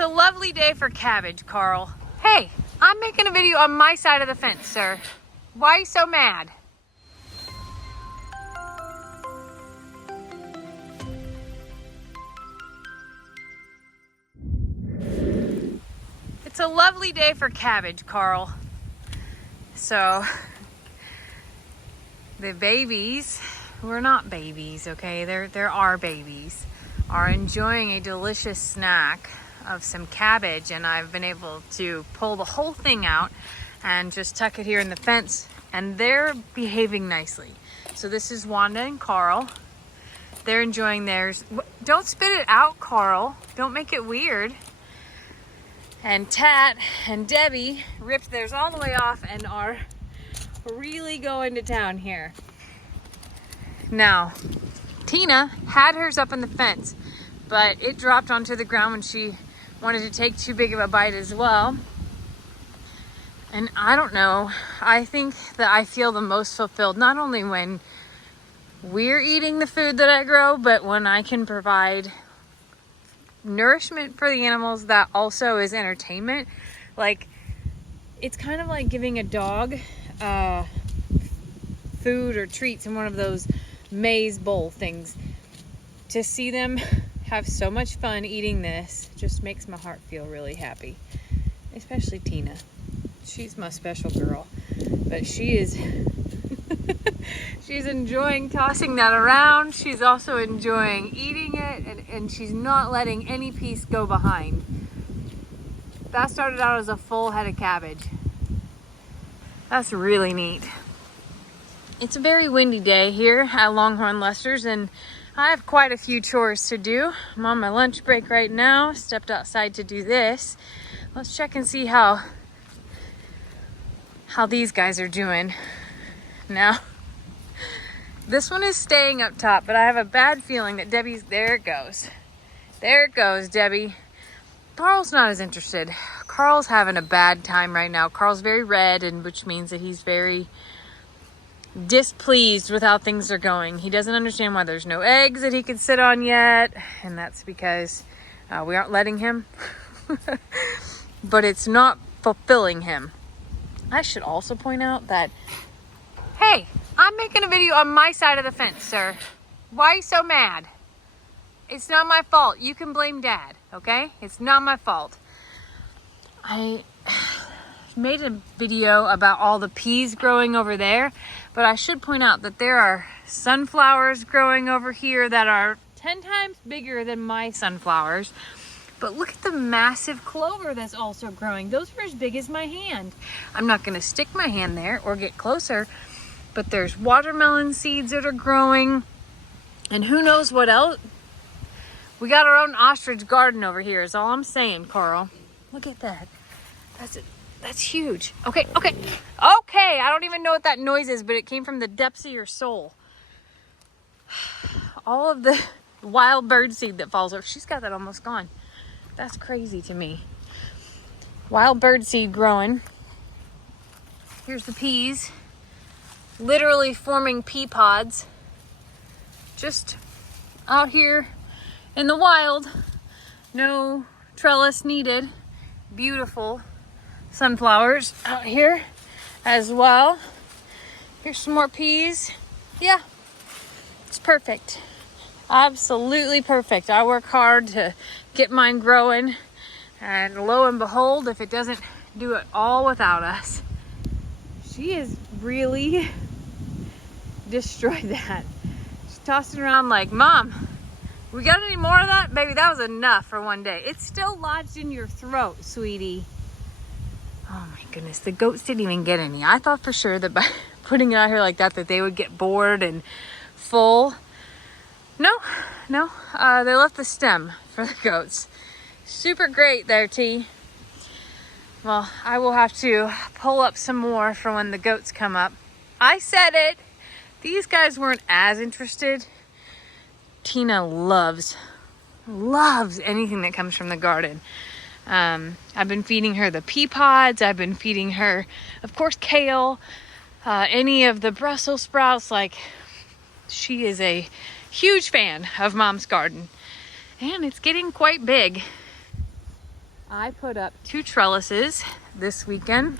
It's a lovely day for cabbage, Carl. Hey, I'm making a video on my side of the fence, sir. Why are you so mad? It's a lovely day for cabbage, Carl. So, the babies, we're not babies, okay? There are babies, are enjoying a delicious snack of some cabbage, and I've been able to pull the whole thing out and just tuck it here in the fence, and they're behaving nicely. So this is Wanda and Carl. They're enjoying theirs. Don't spit it out, Carl. Don't make it weird. And Tat and Debbie ripped theirs all the way off and are really going to town here. Now, Tina had hers up in the fence, but it dropped onto the ground when she wanted to take too big of a bite as well. And I don't know, I think that I feel the most fulfilled, not only when we're eating the food that I grow, but when I can provide nourishment for the animals that also is entertainment. Like, it's kind of like giving a dog food or treats in one of those maze bowl things. To see them have so much fun eating this just makes my heart feel really happy. Especially Tina. She's my special girl. But she is she's enjoying tossing that around. She's also enjoying eating it, and she's not letting any piece go behind. That started out as a full head of cabbage. That's really neat. It's a very windy day here at Longhorn Lester's, and I have quite a few chores to do. I'm on my lunch break right now. Stepped outside to do this. Let's check and see how these guys are doing. Now, this one is staying up top, but I have a bad feeling that Debbie's, there it goes. There it goes, Debbie. Carl's not as interested. Carl's having a bad time right now. Carl's very red, and which means that he's very displeased with how things are going. He doesn't understand why there's no eggs that he can sit on yet, and that's because we aren't letting him. But it's not fulfilling him. I should also point out that, hey, I'm making a video on my side of the fence, sir. Why are you so mad? It's not my fault. You can blame Dad, okay? It's not my fault. I made a video about all the peas growing over there, but I should point out that there are sunflowers growing over here that are 10 times bigger than my sunflowers. But look at the massive clover that's also growing. Those are as big as my hand. I'm not gonna stick my hand there or get closer, but there's watermelon seeds that are growing, and who knows what else. We got our own ostrich garden over here is all I'm saying, Carl. Look at that. That's huge. Okay. I don't even know what that noise is, but it came from the depths of your soul. All of the wild bird seed that falls over. She's got that almost gone. That's crazy to me. Wild bird seed growing. Here's the peas. Literally forming pea pods. Just out here in the wild. No trellis needed. Beautiful sunflowers out here as well. Here's some more peas. Yeah, it's perfect. Absolutely perfect. I work hard to get mine growing, and lo and behold, if it doesn't do it all without us. She is really destroyed that. She's tossing around like, Mom, we got any more of that? Baby, that was enough for one day. It's still lodged in your throat, sweetie. Oh my goodness, the goats didn't even get any. I thought for sure that by putting it out here like that they would get bored and full. No, they left the stem for the goats. Super great there, T. Well, I will have to pull up some more for when the goats come up. I said it. These guys weren't as interested. Tina loves anything that comes from the garden. I've been feeding her the pea pods. I've been feeding her, of course, kale, any of the Brussels sprouts. Like, she is a huge fan of Mom's garden, and it's getting quite big. I put up 2 trellises this weekend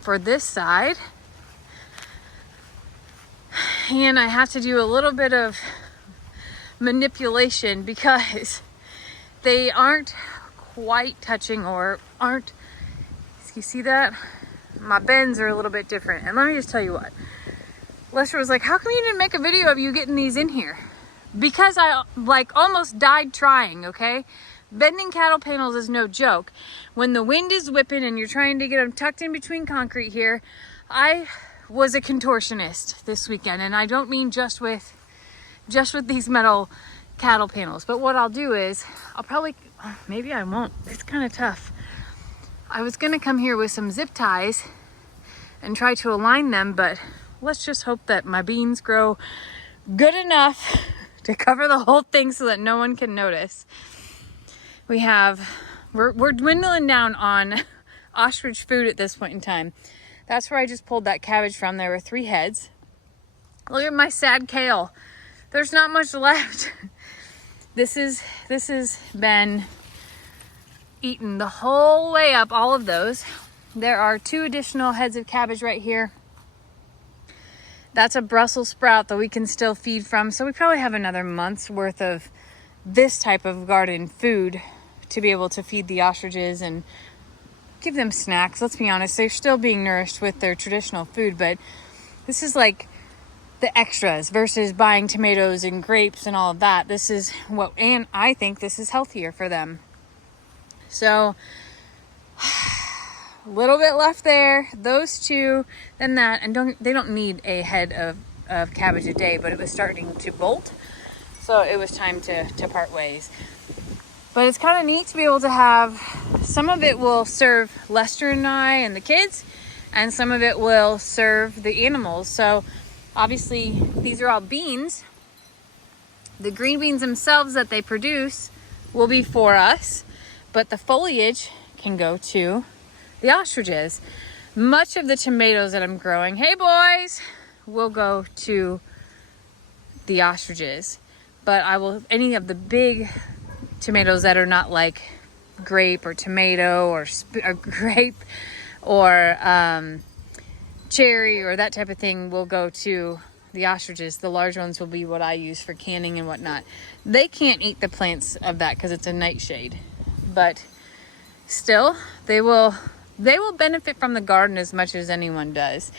for this side. And I have to do a little bit of manipulation because they aren't quite touching or aren't, you see that? My bends are a little bit different. And let me just tell you what. Lester was like, how come you didn't make a video of you getting these in here? Because I like almost died trying, okay? Bending cattle panels is no joke. When the wind is whipping and you're trying to get them tucked in between concrete here, I was a contortionist this weekend. And I don't mean just with these metal cattle panels. But what I'll do is, I'll probably, maybe I won't. It's kind of tough. I was gonna come here with some zip ties and try to align them, but let's just hope that my beans grow good enough to cover the whole thing so that no one can notice. We're dwindling down on ostrich food at this point in time. That's where I just pulled that cabbage from. There were 3 heads. Look at my sad kale. There's not much left. This has been eaten the whole way up, all of those. There are 2 additional heads of cabbage right here. That's a Brussels sprout that we can still feed from. So we probably have another month's worth of this type of garden food to be able to feed the ostriches and give them snacks. Let's be honest, they're still being nourished with their traditional food, but this is like the extras versus buying tomatoes and grapes and all of that. This is what, and I think this is healthier for them. So a little bit left there, those 2, then that, and they don't need a head of cabbage a day, but it was starting to bolt, so it was time to part ways. But it's kind of neat to be able to have, some of it will serve Lester and I and the kids, and some of it will serve the animals. So obviously these are all beans. The green beans themselves that they produce will be for us, but the foliage can go to the ostriches. Much of the tomatoes that I'm growing, hey boys, will go to the ostriches. But any of the big tomatoes that are not like grape or tomato or grape or cherry or that type of thing will go to the ostriches. The large ones will be what I use for canning and whatnot. They can't eat the plants of that because it's a nightshade, but still they will benefit from the garden as much as anyone does.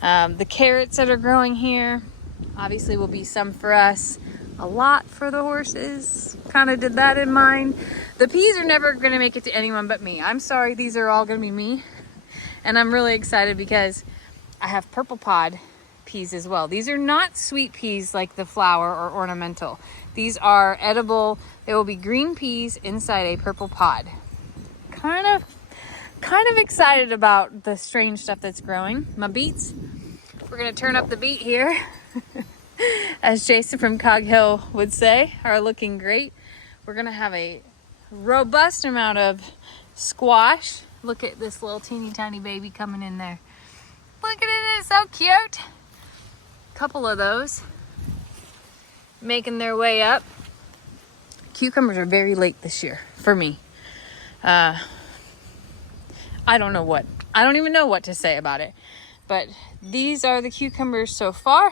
The carrots that are growing here obviously will be some for us, a lot for the horses. Kind of did that in mind. The peas are never going to make it to anyone but me. I'm sorry, these are all going to be me. And I'm really excited because I have purple pod peas as well. These are not sweet peas like the flower or ornamental. These are edible. They will be green peas inside a purple pod. Kind of excited about the strange stuff that's growing. My beets, we're going to turn up the beet here. As Jason from Cog Hill would say, are looking great. We're going to have a robust amount of squash. Look at this little teeny tiny baby coming in there. Look at it, it's so cute. Couple of those making their way up. Cucumbers are very late this year for me. I don't even know what to say about it. But these are the cucumbers so far.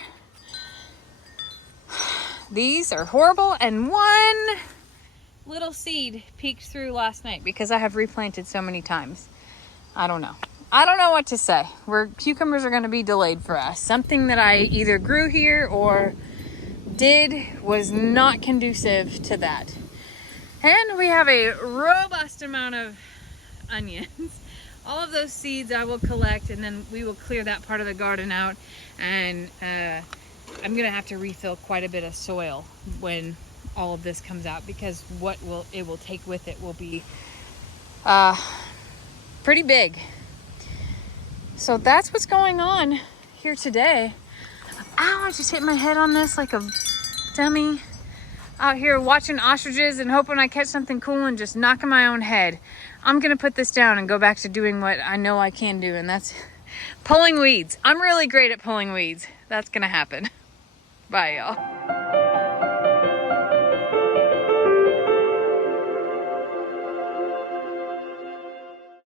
These are horrible, and one little seed peeked through last night because I have replanted so many times. I don't know what to say. Cucumbers are going to be delayed for us. Something that I either grew here or did was not conducive to that. And we have a robust amount of onions. All of those seeds I will collect, and then we will clear that part of the garden out, and I'm gonna have to refill quite a bit of soil when all of this comes out, because what it will take with it will be pretty big. So that's what's going on here today. Ow, I just hit my head on this like a dummy. Out here watching ostriches and hoping I catch something cool and just knocking my own head. I'm gonna put this down and go back to doing what I know I can do, and that's pulling weeds. I'm really great at pulling weeds. That's gonna happen. Bye, y'all.